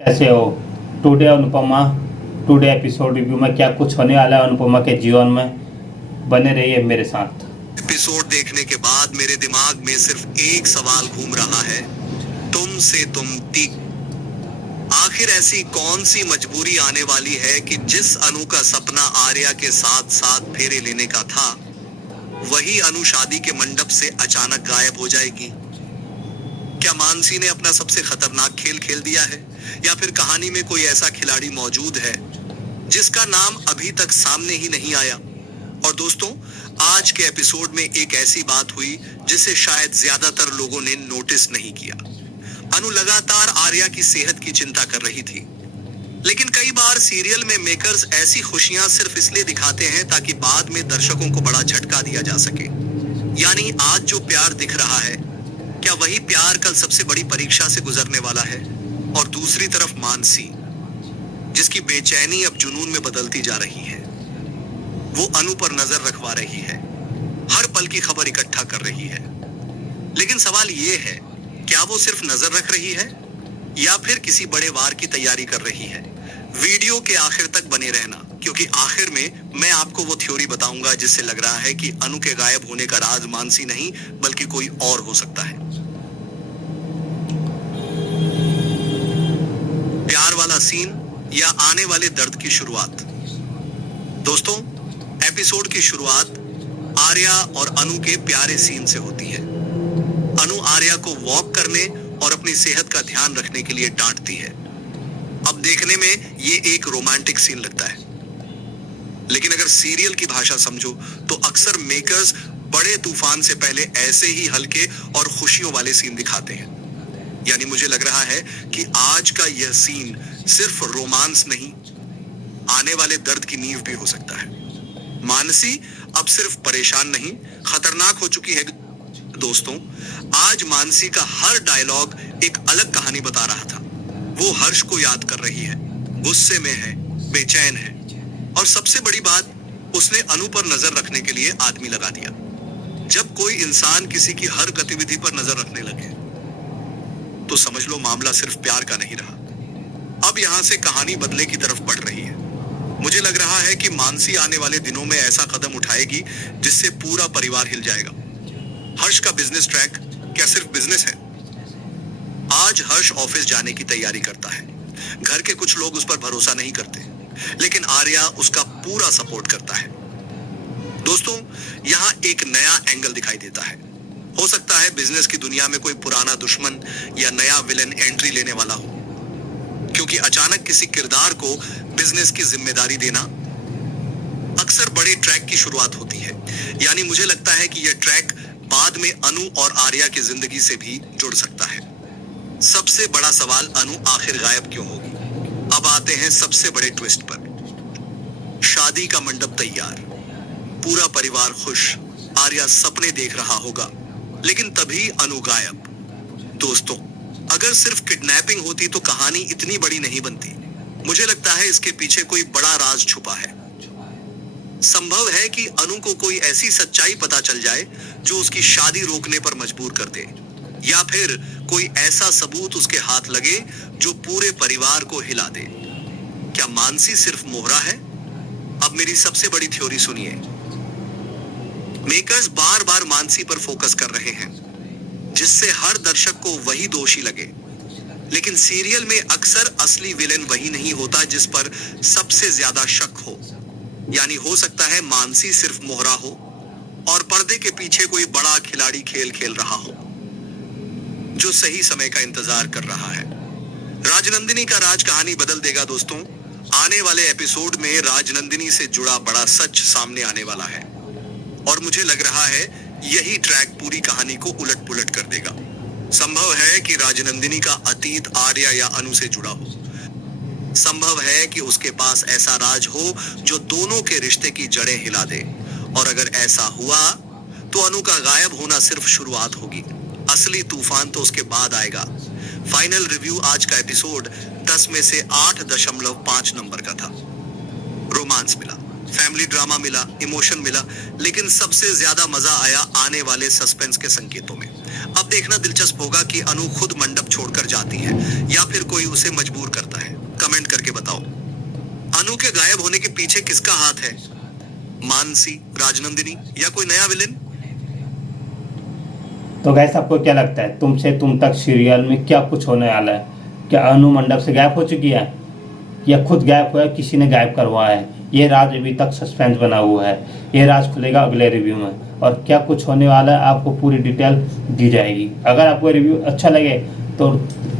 कैसे हो? Today Anupama, today episode review में क्या कुछ होने वाला है अनुपमा के जीवन में, बने रहिए मेरे साथ। एपिसोड देखने के बाद मेरे दिमाग में सिर्फ एक सवाल घूम रहा है, तुम से तुम ती आखिर ऐसी कौन सी मजबूरी आने वाली है कि जिस अनु का सपना आर्या के साथ साथ फेरे लेने का था, वही अनु शादी के मंडप से अचानक गायब हो जाएगी। क्या मानसी ने अपना सबसे खतरनाक खेल खेल दिया है, या फिर कहानी में कोई ऐसा खिलाड़ी मौजूद है जिसका नाम अभी तक सामने ही नहीं आया? और दोस्तों, आज के एपिसोड में एक ऐसी बात हुई जिसे शायद ज्यादातर लोगों ने नोटिस नहीं किया। अनु लगातार आर्या की सेहत की चिंता कर रही थी, लेकिन कई बार सीरियल में मेकर्स ऐसी खुशियां सिर्फ इसलिए दिखाते हैं ताकि बाद में दर्शकों को बड़ा झटका दिया जा सके। यानी आज जो प्यार दिख रहा है, क्या वही प्यार कल सबसे बड़ी परीक्षा से गुजरने वाला है? और दूसरी तरफ मानसी, जिसकी बेचैनी अब जुनून में बदलती जा रही है। वो अनु पर नजर रखवा रही है, हर पल की खबर इकट्ठा कर रही है। लेकिन सवाल ये है, क्या वो सिर्फ नजर रख रही है या फिर किसी बड़े वार की तैयारी कर रही है? वीडियो के आखिर तक बने रहना, क्योंकि आखिर में मैं आपको वो थ्योरी बताऊंगा जिससे लग रहा है कि अनु के गायब होने का राज मानसी नहीं बल्कि कोई और हो सकता है। प्यार वाला सीन या आने वाले दर्द की शुरुआत? दोस्तों, एपिसोड की शुरुआत आर्या और अनु के प्यारे सीन से होती है। अनु आर्या को वॉक करने और अपनी सेहत का ध्यान रखने के लिए डांटती है। अब देखने में ये एक रोमांटिक सीन लगता है, लेकिन अगर सीरियल की भाषा समझो तो अक्सर मेकर्स बड़े तूफान से पहले ऐसे ही हल्के और खुशियों वाले सीन दिखाते हैं। यानी मुझे लग रहा है कि आज का यह सीन सिर्फ रोमांस नहीं, आने वाले दर्द की नींव भी हो सकता है। मानसी अब सिर्फ परेशान नहीं, खतरनाक हो चुकी है। दोस्तों, आज मानसी का हर डायलॉग एक अलग कहानी बता रहा था। वो हर्ष को याद कर रही है, गुस्से में है, बेचैन है, और सबसे बड़ी बात, उसने अनु पर नजर रखने के लिए आदमी लगा दिया। जब कोई इंसान किसी की हर गतिविधि पर नजर रखने लगे तो समझ लो मामला सिर्फ प्यार का नहीं रहा। अब यहां से कहानी बदले की तरफ बढ़ रही है। मुझे लग रहा है कि मानसी आने वाले दिनों में ऐसा कदम उठाएगी जिससे पूरा परिवार हिल जाएगा। हर्ष का बिजनेस ट्रैक क्या सिर्फ बिजनेस है? आज हर्ष ऑफिस जाने की तैयारी करता है। घर के कुछ लोग उस पर भरोसा नहीं करते, लेकिन आर्या उसका पूरा सपोर्ट करता है। दोस्तों, यहां एक नया एंगल दिखाई देता है। हो सकता है बिजनेस की दुनिया में कोई पुराना दुश्मन या नया विलेन एंट्री लेने वाला हो, क्योंकि अचानक किसी किरदार को बिजनेस की जिम्मेदारी देना अक्सर बड़े ट्रैक की शुरुआत होती है। यानी मुझे लगता है कि यह ट्रैक बाद में अनु और आर्या की जिंदगी से भी जुड़ सकता है। सबसे बड़ा सवाल, अनु आखिर गायब क्यों होगी? अब आते हैं सबसे बड़े ट्विस्ट पर। शादी का मंडप तैयार, पूरा परिवार खुश, आर्या सपने देख रहा होगा, लेकिन तभी अनु गायब। दोस्तों, अगर सिर्फ किडनैपिंग होती तो कहानी इतनी बड़ी नहीं बनती। मुझे लगता है इसके पीछे कोई बड़ा राज छुपा है। संभव है कि अनु को कोई ऐसी सच्चाई पता चल जाए जो उसकी शादी रोकने पर मजबूर कर दे, या फिर कोई ऐसा सबूत उसके हाथ लगे जो पूरे परिवार को हिला दे। क्या मानसी सिर्फ मोहरा है? अब मेरी सबसे बड़ी थ्योरी सुनिए। मेकर्स बार बार मानसी पर फोकस कर रहे हैं, जिससे हर दर्शक को वही दोषी लगे। लेकिन सीरियल में अक्सर असली विलेन वही नहीं होता जिस पर सबसे ज्यादा शक हो। यानी हो सकता है मानसी सिर्फ मोहरा हो और पर्दे के पीछे कोई बड़ा खिलाड़ी खेल खेल रहा हो, जो सही समय का इंतजार कर रहा है। राजनंदिनी का राज कहानी बदल देगा दोस्तों। आने वाले एपिसोड में राजनंदिनी से जुड़ा बड़ा सच सामने आने वाला है, और मुझे लग रहा है यही ट्रैक पूरी कहानी को उलट पुलट कर देगा। संभव है कि राजनंदिनी का अतीत आर्या या अनु से जुड़ा हो। संभव है कि उसके पास ऐसा राज हो जो दोनों के रिश्ते की जड़ें हिला दे। और अगर ऐसा हुआ तो अनु का गायब होना सिर्फ शुरुआत होगी, असली तूफान तो उसके बाद आएगा। फाइनल रिव्यू, आज का एपिसोड 10 में से 8.5 नंबर का था। रोमांस मिला, फैमिली ड्रामा मिला, इमोशन मिला, लेकिन सबसे ज्यादा मजा आया आने वाले सस्पेंस के संकेतों में। अब देखना दिलचस्प होगा कि अनु खुद मंडप छोड़कर जाती है या फिर कोई उसे मजबूर करता है। कमेंट करके बताओ, अनु के गायब होने के पीछे किसका हाथ है? मानसी, राजनंदिनी या कोई नया विलेन? तो गैस आपको क्या लगता है, तुमसे तुम तक सीरियल में क्या कुछ होने वाला है? क्या अनु मंडप से गायब हो चुकी है या खुद गायब हुआ है, किसी ने गायब करवाया है? ये राज अभी तक सस्पेंस बना हुआ है। ये राज खुलेगा अगले रिव्यू में, और क्या कुछ होने वाला है आपको पूरी डिटेल दी जाएगी। अगर आपको रिव्यू अच्छा लगे तो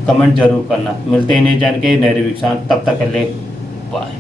कमेंट जरूर करना। मिलते हैं नए जान के नए रिव्यू के साथ, तब तक के लिए बाय।